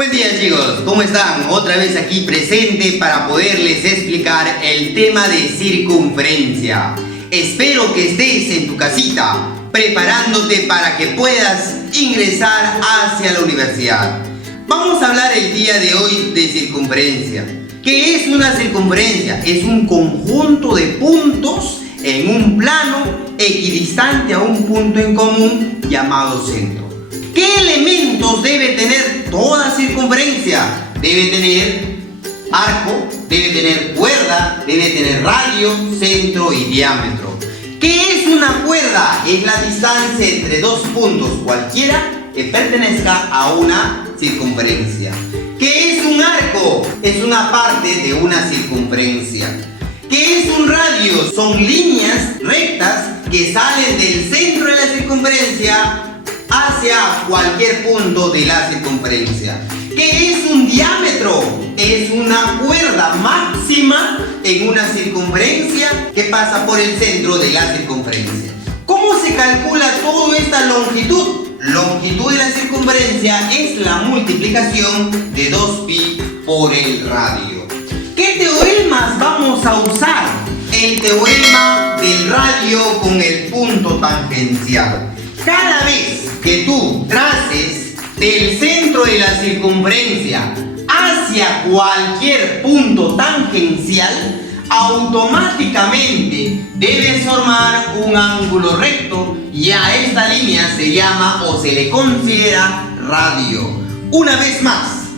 Buen día chicos, ¿cómo están? Otra vez aquí presente para poderles explicar el tema de circunferencia. Espero que estés en tu casita preparándote para que puedas ingresar hacia la universidad. Vamos a hablar el día de hoy de circunferencia. ¿Qué es una circunferencia? Es un conjunto de puntos en un plano equidistante a un punto en común llamado centro. ¿Qué elementos debe tener toda circunferencia? Debe tener arco, debe tener cuerda, debe tener radio, centro y diámetro. ¿Qué es una cuerda? Es la distancia entre dos puntos cualquiera que pertenezca a una circunferencia. ¿Qué es un arco? Es una parte de una circunferencia. ¿Qué es un radio? Son líneas rectas que salen del centro de la circunferencia hacia cualquier punto de la circunferencia. ¿Qué es un diámetro? Es una cuerda máxima en una circunferencia que pasa por el centro de la circunferencia. ¿Cómo se calcula toda esta longitud? Longitud de la circunferencia es la multiplicación de 2pi por el radio. ¿Qué teoremas vamos a usar? El teorema del radio con el punto tangencial. Cada vez que tú traces del centro de la circunferencia hacia cualquier punto tangencial, automáticamente debes formar un ángulo recto y a esta línea se llama o se le considera radio. Una vez más,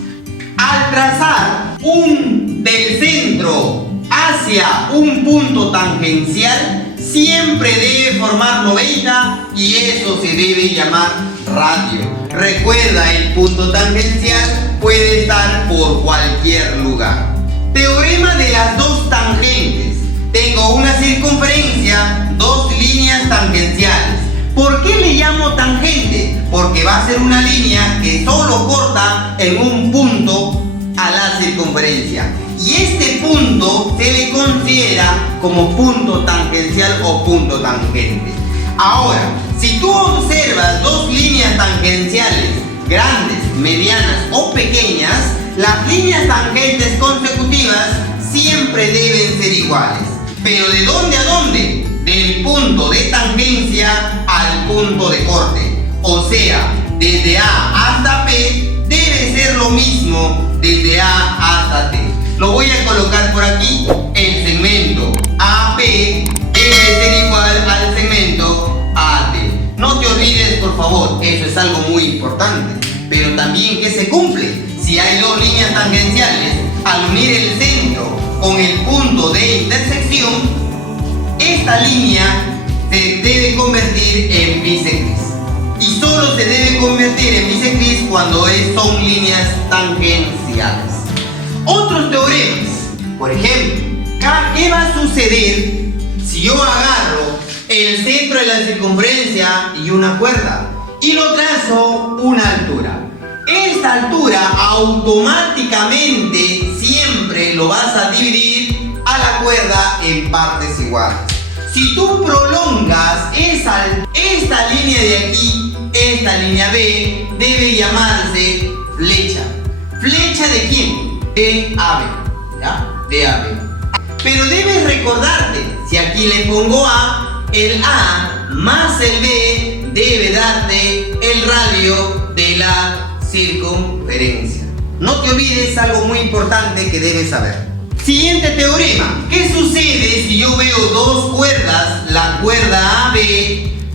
al trazar del centro hacia un punto tangencial, siempre debe formar 90 y eso se debe llamar radio. Recuerda, el punto tangencial puede estar por cualquier lugar. Teorema de las dos tangentes. Tengo una circunferencia, dos líneas tangenciales. ¿Por qué le llamo tangente? Porque va a ser una línea que solo corta en un punto a la circunferencia. Y este punto se le considera como punto tangencial o punto tangente. Ahora, si tú observas dos líneas tangenciales, grandes, medianas o pequeñas, las líneas tangentes consecutivas siempre deben ser iguales. ¿Pero de dónde a dónde? Del punto de tangencia al punto de corte. O sea, desde A hasta P debe ser lo mismo desde A hasta T. Lo voy a colocar por aquí. El segmento AP debe ser igual al segmento AT. No te olvides, por favor, eso es algo muy importante. Pero también que se cumple. Si hay dos líneas tangenciales, al unir el centro con el punto de intersección, esta línea se debe convertir en bisectriz. Y solo se debe convertir en bisectriz cuando son líneas tangenciales. Otros teoremas, por ejemplo, ¿qué va a suceder si yo agarro el centro de la circunferencia y una cuerda y lo trazo una altura? Esta altura automáticamente siempre lo vas a dividir a la cuerda en partes iguales. Si tú prolongas esta línea de aquí, esta línea B debe llamarse flecha. ¿Flecha de quién? De AB, ¿ya? De AB. Pero debes recordarte, si aquí le pongo A, el A más el B debe darte el radio de la circunferencia. No te olvides algo muy importante que debes saber. Siguiente teorema. ¿Qué sucede si yo veo dos cuerdas, la cuerda AB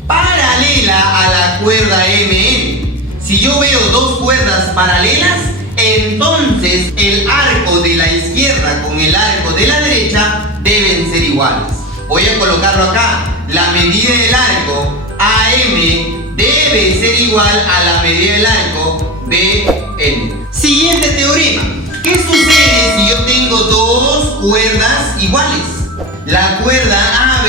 paralela a la cuerda MN? Si yo veo dos cuerdas paralelas, entonces el arco de la izquierda con el arco de la derecha deben ser iguales. Voy a colocarlo acá. La medida del arco AM debe ser igual a la medida del arco BN. Siguiente teorema. ¿Qué sucede si yo tengo dos cuerdas iguales? La cuerda AB,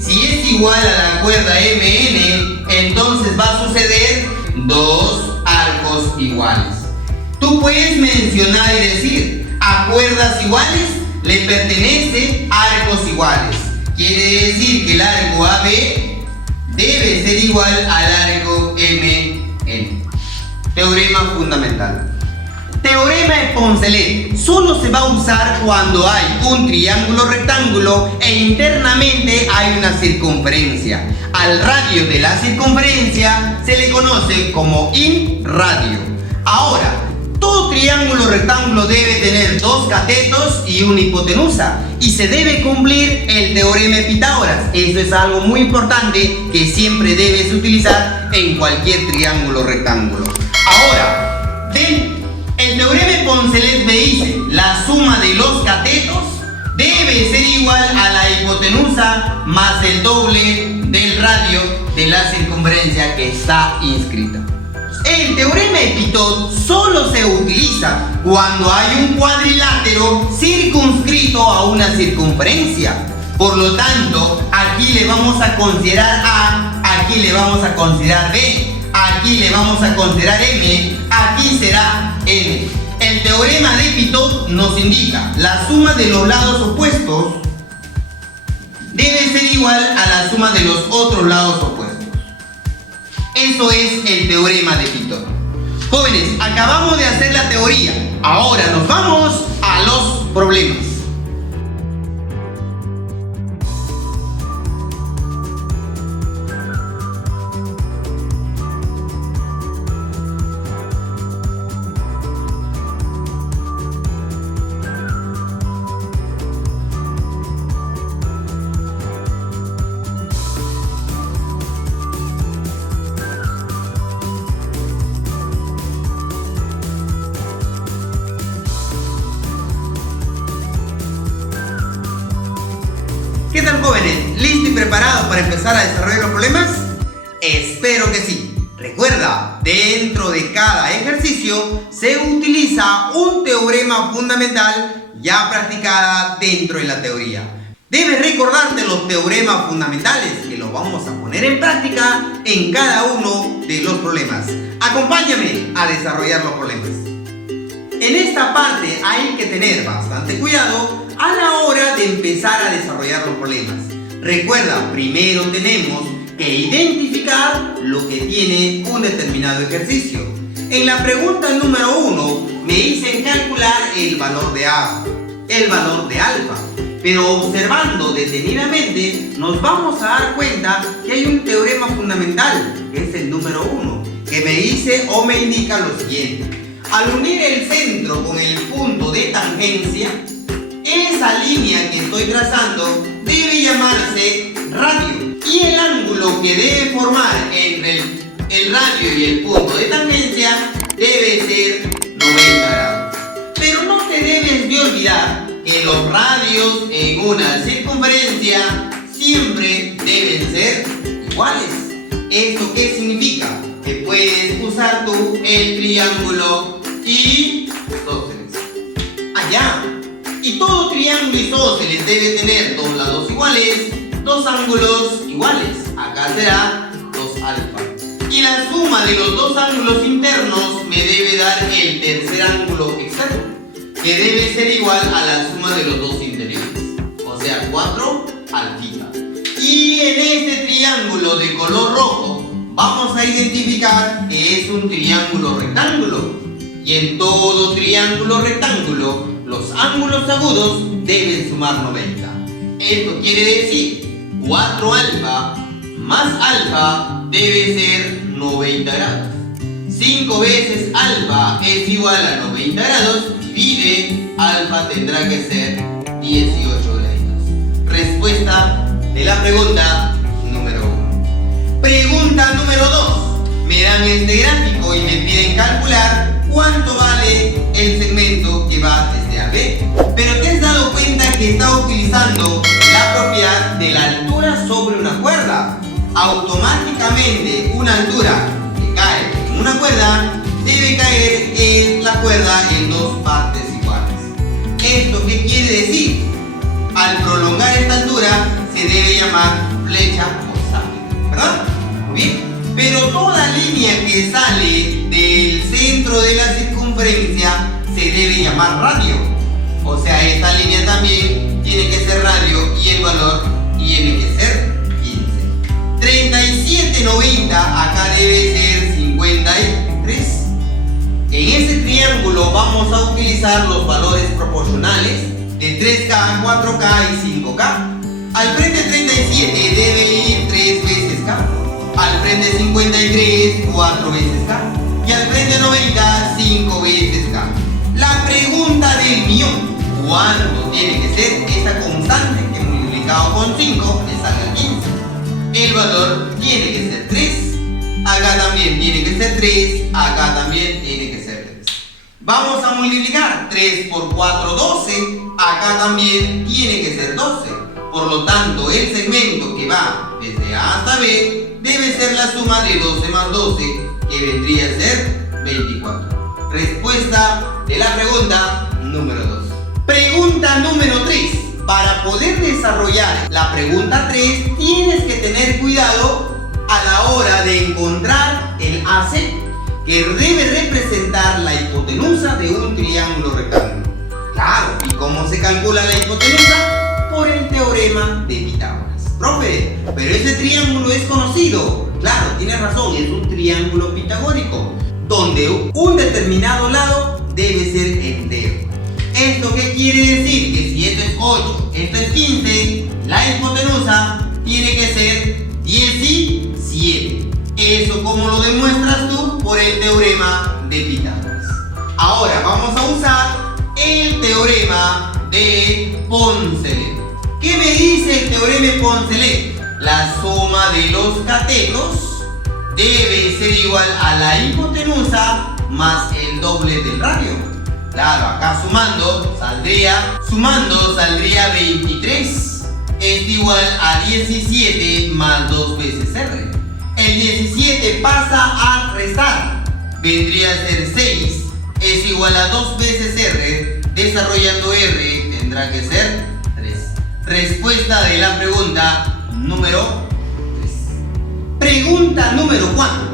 si es igual a la cuerda MN, entonces va a suceder dos arcos iguales. Tú puedes mencionar y decir, a cuerdas iguales le pertenece arcos iguales. Quiere decir que el arco AB debe ser igual al arco MN. Teorema fundamental. Teorema de Poncelet solo se va a usar cuando hay un triángulo rectángulo e internamente hay una circunferencia. Al radio de la circunferencia se le conoce como radio. Ahora, todo triángulo rectángulo debe tener dos catetos y una hipotenusa y se debe cumplir el teorema de Pitágoras. Eso es algo muy importante que siempre debes utilizar en cualquier triángulo rectángulo. Ahora, el teorema de Poncelet me dice la suma de los catetos debe ser igual a la hipotenusa más el doble del radio de la circunferencia que está inscrita. El teorema de Pitot solo se utiliza cuando hay un cuadrilátero circunscrito a una circunferencia. Por lo tanto, aquí le vamos a considerar A, aquí le vamos a considerar B, aquí le vamos a considerar M, aquí será N. El teorema de Pitot nos indica la suma de los lados opuestos debe ser igual a la suma de los otros lados opuestos. Eso es el teorema de Pitot. Jóvenes, acabamos de hacer la teoría. Ahora nos vamos a los problemas. ¿Qué tal, jóvenes? ¿Listos y preparados para empezar a desarrollar los problemas? Espero que sí. Recuerda, dentro de cada ejercicio se utiliza un teorema fundamental ya practicada dentro de la teoría. Debes recordarte los teoremas fundamentales que los vamos a poner en práctica en cada uno de los problemas. Acompáñame a desarrollar los problemas. En esta parte hay que tener bastante cuidado a la hora de empezar a desarrollar los problemas. Recuerda, primero tenemos que identificar lo que tiene un determinado ejercicio. En la pregunta número 1 me dicen calcular el valor de A, el valor de alfa. Pero observando detenidamente nos vamos a dar cuenta que hay un teorema fundamental, que es el número 1, que me dice o me indica lo siguiente. Al unir el centro con el punto de tangencia, esa línea que estoy trazando debe llamarse radio y el ángulo que debe formar entre el radio y el punto de tangencia debe ser 90 grados. Pero no te debes de olvidar que los radios en una circunferencia siempre deben ser iguales. ¿Esto qué significa? Que puedes usar tú el triángulo isósceles. Allá. Y todo triángulo isósceles debe tener dos lados iguales, dos ángulos iguales. Acá será 2 alfa. Y la suma de los dos ángulos internos me debe dar el tercer ángulo externo, que debe ser igual a la suma de los dos interiores. O sea, 4 alfita. Y en este triángulo de color rojo vamos a identificar que es un triángulo rectángulo. Y en todo triángulo rectángulo los ángulos agudos deben sumar 90. Esto quiere decir 4 alfa más alfa debe ser 90 grados. 5 veces alfa es igual a 90 grados, divide, alfa tendrá que ser 18 grados. Respuesta de la pregunta número 1. Pregunta número 2. Me dan este gráfico y me piden calcular cuánto vale el segmento que va desde A a B. Pero te has dado cuenta que está utilizando la propiedad de la altura sobre una cuerda. Automáticamente una altura que cae en una cuerda debe caer en la cuerda en dos partes iguales. ¿Esto qué quiere decir? Al prolongar esta altura se debe llamar flecha horizontal, ¿verdad? Muy bien. Pero toda línea que sale del centro de la circunferencia se debe llamar radio. O sea, esta línea también tiene que ser radio y el valor tiene que ser 15. 37,90 acá debe ser 53. En ese triángulo vamos utilizar los valores proporcionales de 3K, 4K y 5K. Al frente 37 debe ir 3 veces K. Al frente 53, 4 veces K. Y al frente 90, 5 veces K. La pregunta del millón: ¿cuánto tiene que ser esa constante que multiplicado con 5 le salga 15? El valor tiene que ser 3. Acá también tiene que ser 3. Acá también tiene que ser 3. Vamos a multiplicar 3 por 4, 12. Acá también tiene que ser 12. Por lo tanto, el segmento que va desde A hasta B debe ser la suma de 12 más 12, que vendría a ser 24. Respuesta de la pregunta número 2. Pregunta número 3. Para poder desarrollar la pregunta 3, tienes que tener cuidado a la hora de encontrar el AC, que debe representar la hipotenusa de un triángulo rectángulo. Claro, ¿y cómo se calcula la hipotenusa? Por el teorema de Pitágoras. Profe, pero ese triángulo es conocido. Claro, tienes razón, es un triángulo pitagórico, donde un determinado lado debe ser entero. ¿Esto qué quiere decir? Que si esto es 8, esto es 15, la hipotenusa tiene que ser 17. ¿Eso cómo lo demuestras tú? Por el teorema de Pitágoras. Ahora vamos a usar el teorema de Poncelet. ¿Qué me dice el teorema de Poncelet? La suma de los catetos debe ser igual a la hipotenusa más el doble del radio. Claro, acá sumando saldría 23. Es igual a 17 más 2 veces R. El 17 pasa a restar. Vendría a ser 6. Es igual a 2 veces R. Desarrollando R tendrá que ser 3. Respuesta de la pregunta número 3. Pregunta número 4.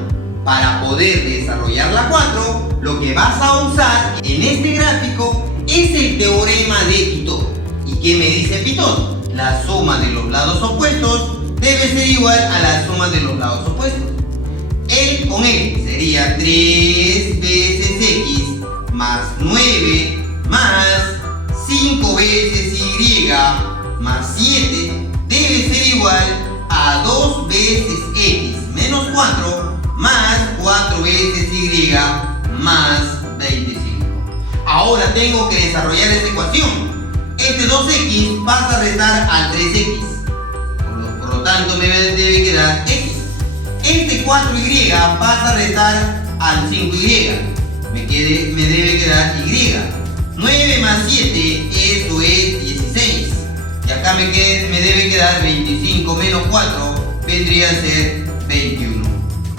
Para poder desarrollar la 4, lo que vas a usar en este gráfico es el teorema de Pitón. ¿Y qué me dice Pitón? La suma de los lados opuestos debe ser igual a la suma de los lados opuestos. Él con él sería 3 veces X más 9 más 5 veces Y más 7 debe ser igual a 2 veces X menos 4 más 4 veces Y más 25. Ahora tengo que desarrollar esta ecuación. Este 2x pasa a restar al 3x. Por lo tanto me debe quedar x. Este 4y pasa a restar al 5y. Me debe quedar y. 9 más 7, eso es 16. Y acá me debe quedar 25 menos 4, vendría a ser 21.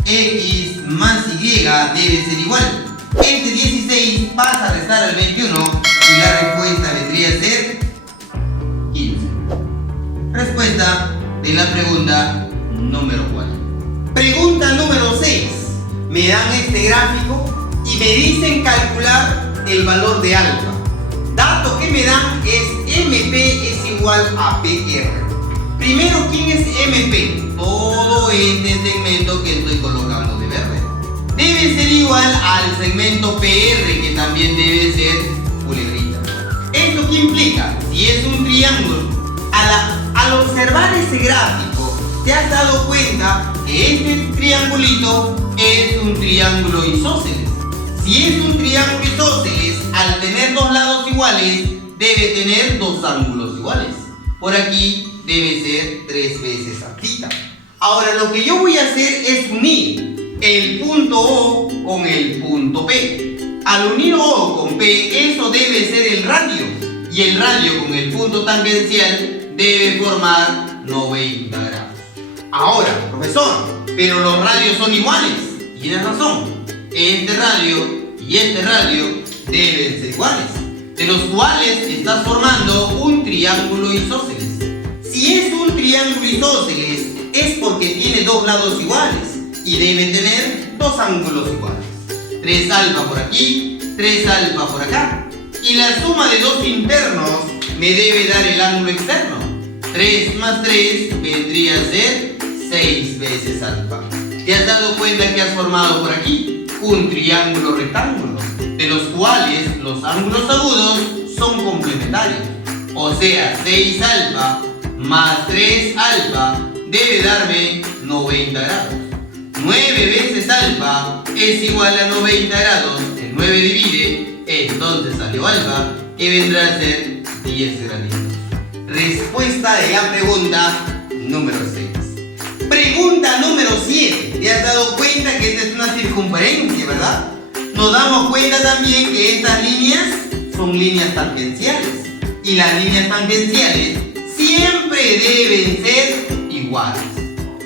X más Y debe ser igual. Este 16 pasa a restar al 21 y la respuesta vendría a ser 15. Respuesta de la pregunta número 4. Pregunta número 6. Me dan este gráfico y me dicen calcular el valor de alfa. Dato que me dan es MP es igual a PR. Primero, ¿quién es MP? Todo este segmento que estoy colocando de verde debe ser igual al segmento PR, que también debe ser culebrita. ¿Esto qué implica? Si es un triángulo, al observar ese gráfico, te has dado cuenta que este triangulito es un triángulo isósceles. Si es un triángulo isósceles, al tener dos lados iguales, debe tener dos ángulos iguales. Por aquí debe ser 3 veces θ. Ahora lo que yo voy a hacer es unir el punto O con el punto P. Al unir O con P, eso debe ser el radio. Y el radio con el punto tangencial debe formar 90 grados. Ahora, profesor, pero los radios son iguales. Tienes razón. Este radio y este radio deben ser iguales, de los cuales estás formando un triángulo isósceles. Si es un triángulo isósceles, es porque tiene dos lados iguales y debe tener dos ángulos iguales. 3 alfa por aquí, 3 alfa por acá. Y la suma de dos internos me debe dar el ángulo externo. 3 más 3 vendría a ser 6 veces alfa. ¿Te has dado cuenta que has formado por aquí un triángulo rectángulo, de de los cuales los ángulos agudos son complementarios. O sea, 6 alfa más 3 alfa debe darme 90 grados. 9 veces alfa es igual a 90 grados. El 9 divide, entonces salió alfa, que vendrá a ser 10 graditos. Respuesta de la pregunta número 6. Pregunta número 7. ¿Te has dado cuenta que esta es una circunferencia, verdad? Nos damos cuenta también que estas líneas son líneas tangenciales. Y las líneas tangenciales siempre deben ser iguales.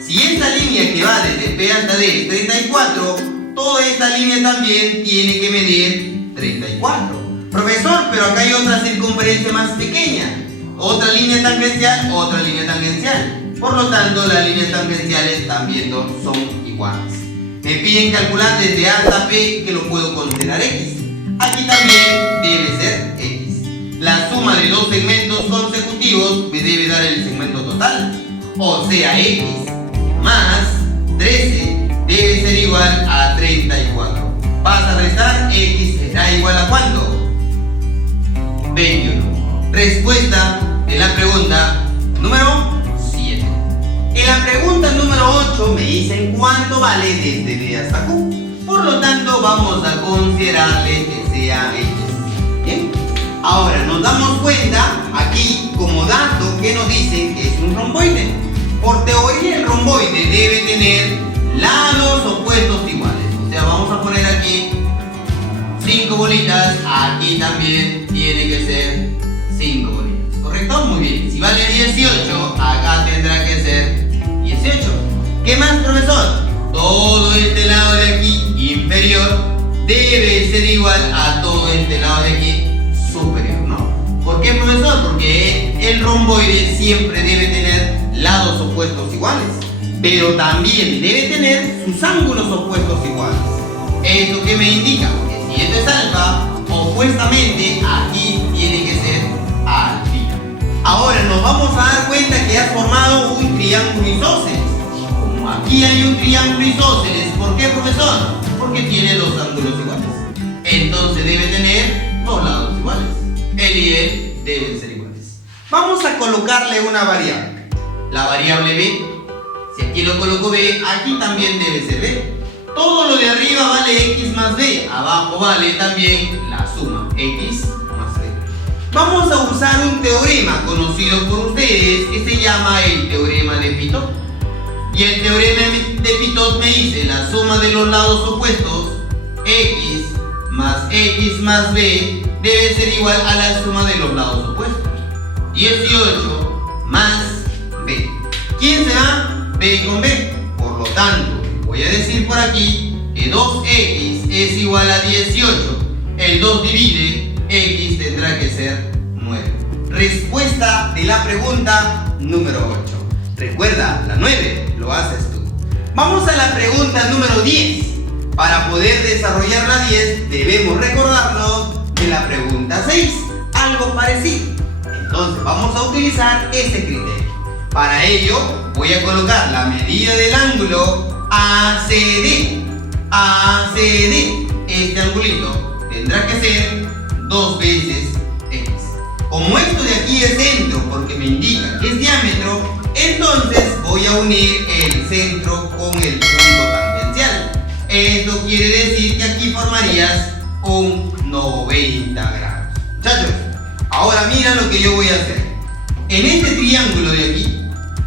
Si esta línea que va desde P hasta D es 34, toda esta línea también tiene que medir 34. Profesor, pero acá hay otra circunferencia más pequeña. Otra línea tangencial, otra línea tangencial. Por lo tanto, las líneas tangenciales también no son iguales. Me piden calcular desde A hasta P, que lo puedo considerar X. Aquí también debe ser X. La suma de dos segmentos consecutivos me debe dar el segmento total. O sea, X más 13 debe ser igual a 34. Vas a restar, X será igual a ¿cuánto? 21. Respuesta de la pregunta número 7. En la pregunta número 8 me dicen cuánto vale desde D hasta Q. Por lo tanto, vamos a considerarle que sea X. ¿Bien? Ahora nos damos cuenta aquí como dato que nos dicen que es un romboide. Por teoría el romboide debe tener lados opuestos iguales. O sea, vamos a poner aquí 5 bolitas. Aquí también tiene que ser 5 bolitas. ¿Correcto? Muy bien. Si vale 18, acá tendrá que ser 18. ¿Qué más, profesor? Todo este lado de aquí inferior debe ser igual a todo este lado de aquí superior, ¿no? ¿Por qué, profesor? Porque el romboide siempre debe tener lados opuestos iguales, pero también debe tener sus ángulos opuestos iguales. ¿Esto qué me indica? Que si esto es alfa, opuestamente aquí tiene que ser alfa. Ahora nos vamos a dar cuenta que has formado un triángulo isósceles. Como aquí hay un triángulo isósceles, ¿por qué, profesor? Porque tiene dos ángulos iguales. Entonces debe tener dos lados iguales. Él y él deben ser iguales. Vamos a colocarle una variable. La variable B. Si aquí lo coloco B, aquí también debe ser B. Todo lo de arriba vale X más B. Abajo vale también la suma X más B. Vamos a usar un teorema conocido por ustedes que se llama el teorema de Pitot. Y el teorema de Pitot me dice la suma de los lados opuestos X más B debe ser igual a la suma de los lados opuestos. 18 más B. ¿Quién se va? B con B. Por lo tanto, voy a decir por aquí que 2X es igual a 18. El 2 divide, X tendrá que ser 9. Respuesta de la pregunta número 8. Recuerda, la 9 lo haces tú. Vamos a la pregunta número 10. Para poder desarrollar la 10 debemos recordarnos de la pregunta 6. Algo parecido. Entonces vamos a utilizar ese criterio. Para ello voy a colocar la medida del ángulo ACD. ACD. Este angulito tendrá que ser 2 veces X. Como esto de aquí es centro porque me indica que es diámetro, entonces voy a unir el centro con el punto tangencial. Esto quiere decir que aquí formarías un 90 grados. Muchachos, ahora mira lo que yo voy a hacer. En este triángulo de aquí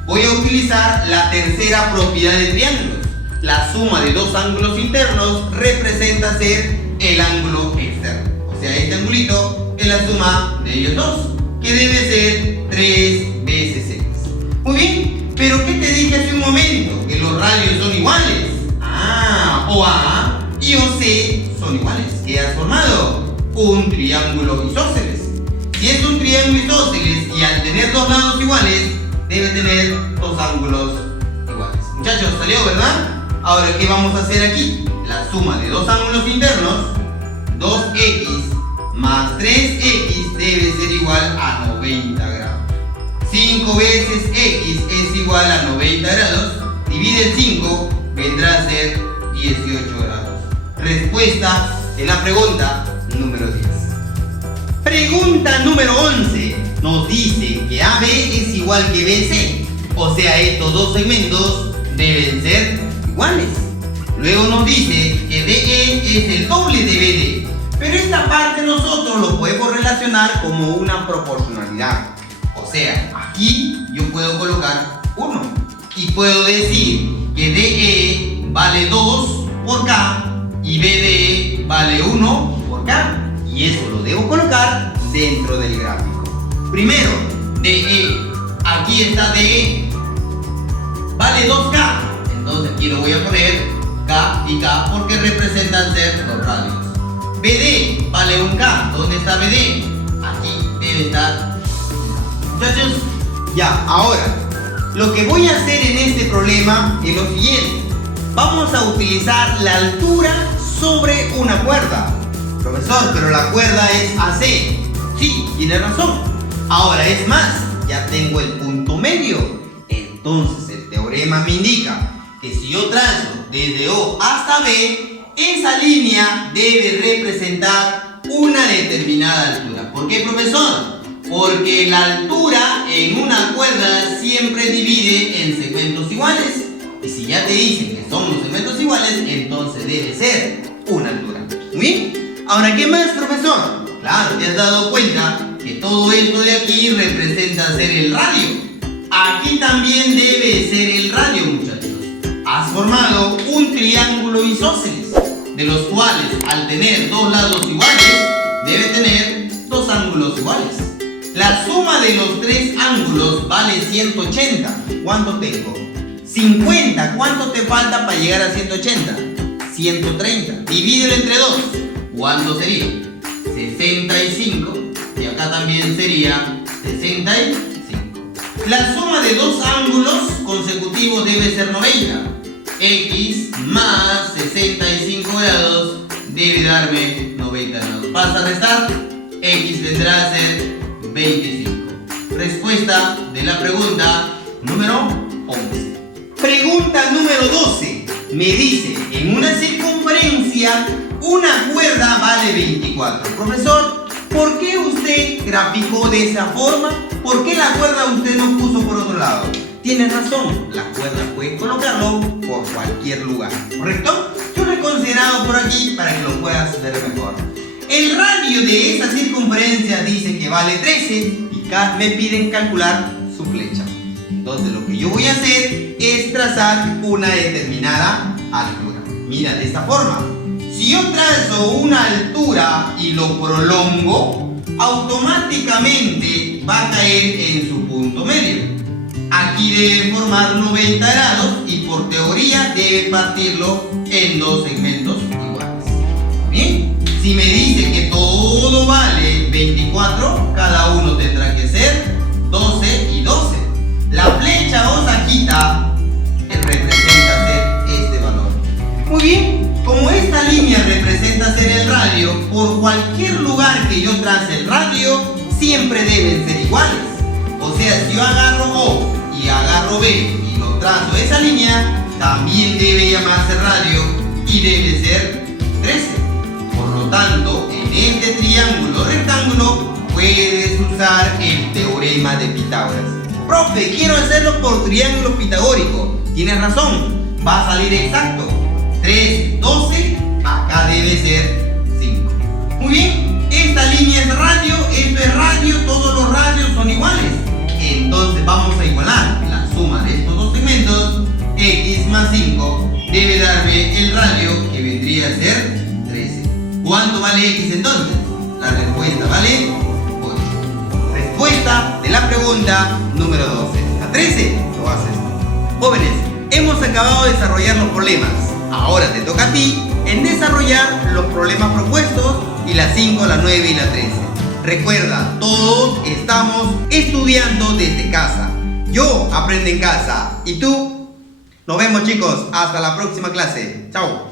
voy a utilizar la tercera propiedad de triángulos. La suma de dos ángulos internos representa ser el ángulo externo. O sea, este angulito es la suma de ellos dos, que debe ser 3 veces X. Muy bien, pero ¿qué te dije hace un momento? Que los radios son iguales. OA y OC son iguales. ¿Qué has formado? Un triángulo isósceles. Si es un triángulo isósceles y al tener dos lados iguales, debe tener dos ángulos iguales. Muchachos, salió, ¿verdad? Ahora, ¿qué vamos a hacer aquí? La suma de dos ángulos internos, 2X más 3X debe ser igual a 90 grados. 5 veces X es igual a 90 grados. Divide el 5, vendrá a ser 18 grados. Respuesta de la pregunta número 10. Pregunta número 11. Nos dice que AB es igual que BC. O sea, estos dos segmentos deben ser iguales. Luego nos dice que DE es el doble de BD. Pero esta parte nosotros lo podemos relacionar como una proporcionalidad. O sea, aquí yo puedo colocar 1. Y puedo decir que DE vale 2 por K y BD vale 1 por K. Y eso lo debo colocar dentro del gráfico. Primero, DE. Aquí está DE. Vale 2K. Entonces aquí lo voy a poner K y K porque representan ser los radios. BD vale 1K. ¿Dónde está BD? Aquí debe estar. Muchachos, ya, ahora, lo que voy a hacer en este problema es lo siguiente. Vamos a utilizar la altura sobre una cuerda. Profesor, pero la cuerda es AC. Sí, tiene razón. Ahora es más, ya tengo el punto medio. Entonces el teorema me indica que si yo trazo desde O hasta B, esa línea debe representar una determinada altura. ¿Por qué, profesor? Porque la altura en una cuerda siempre divide en segmentos iguales. Y si ya te dicen que son los segmentos iguales, entonces debe ser una altura. ¿Muy bien? Ahora, ¿qué más, profesor? Claro, te has dado cuenta que todo esto de aquí representa ser el radio. Aquí también debe ser el radio, muchachos. Has formado un triángulo isósceles, de los cuales al tener dos lados iguales, debe tener dos ángulos iguales. La suma de los tres ángulos vale 180. ¿Cuánto tengo? 50. ¿Cuánto te falta para llegar a 180? 130. Divídelo entre 2. ¿Cuánto sería? 65. Y acá también sería 65. La suma de dos ángulos consecutivos debe ser 90. X más 65 grados debe darme 90 grados. ¿Vas a restar? X vendrá a ser 25. Respuesta de la pregunta número 11. Pregunta número 12. Me dice, en una circunferencia, una cuerda vale 24. Profesor, ¿por qué usted graficó de esa forma? ¿Por qué la cuerda usted no puso por otro lado? Tiene razón, la cuerda puede colocarlo por cualquier lugar, ¿correcto? Yo lo he considerado por aquí para que lo puedas ver mejor. El radio de esa circunferencia dice que vale 13 y acá me piden calcular su flecha. Entonces lo que yo voy a hacer es trazar una determinada altura. Mira, de esta forma. Si yo trazo una altura y lo prolongo, automáticamente va a caer en su punto medio. Aquí debe formar 90 grados y por teoría debe partirlo en dos segmentos iguales. ¿Bien? Si me dice que todo vale 24, cada uno tendrá que ser 12 y 12. La flecha o sajita representa ser este valor. Muy bien, como esta línea representa ser el radio, por cualquier lugar que yo trace el radio, siempre deben ser iguales. O sea, si yo agarro O y agarro B y lo trazo esa línea, también debe llamarse radio y debe ser 13. Por lo tanto, en este triángulo rectángulo puedes usar el teorema de Pitágoras. Profe, quiero hacerlo por triángulo pitagórico. Tienes razón, va a salir exacto. 13, 12, acá debe ser 5. Muy bien, esta línea es radio, esto es radio, todos los radios son iguales. Entonces vamos a igualar la suma de estos dos segmentos. X más 5 debe darme el radio que vendría a ser 13. ¿Cuánto vale X entonces? La respuesta vale 8. Respuesta de la pregunta número 12. A 13 lo haces. Jóvenes, hemos acabado de desarrollar los problemas. Ahora te toca a ti en desarrollar los problemas propuestos y las 5, la 9 y la 13. Recuerda, todos estamos estudiando desde casa. Yo aprendo en casa. ¿Y tú? Nos vemos, chicos. Hasta la próxima clase. Chao.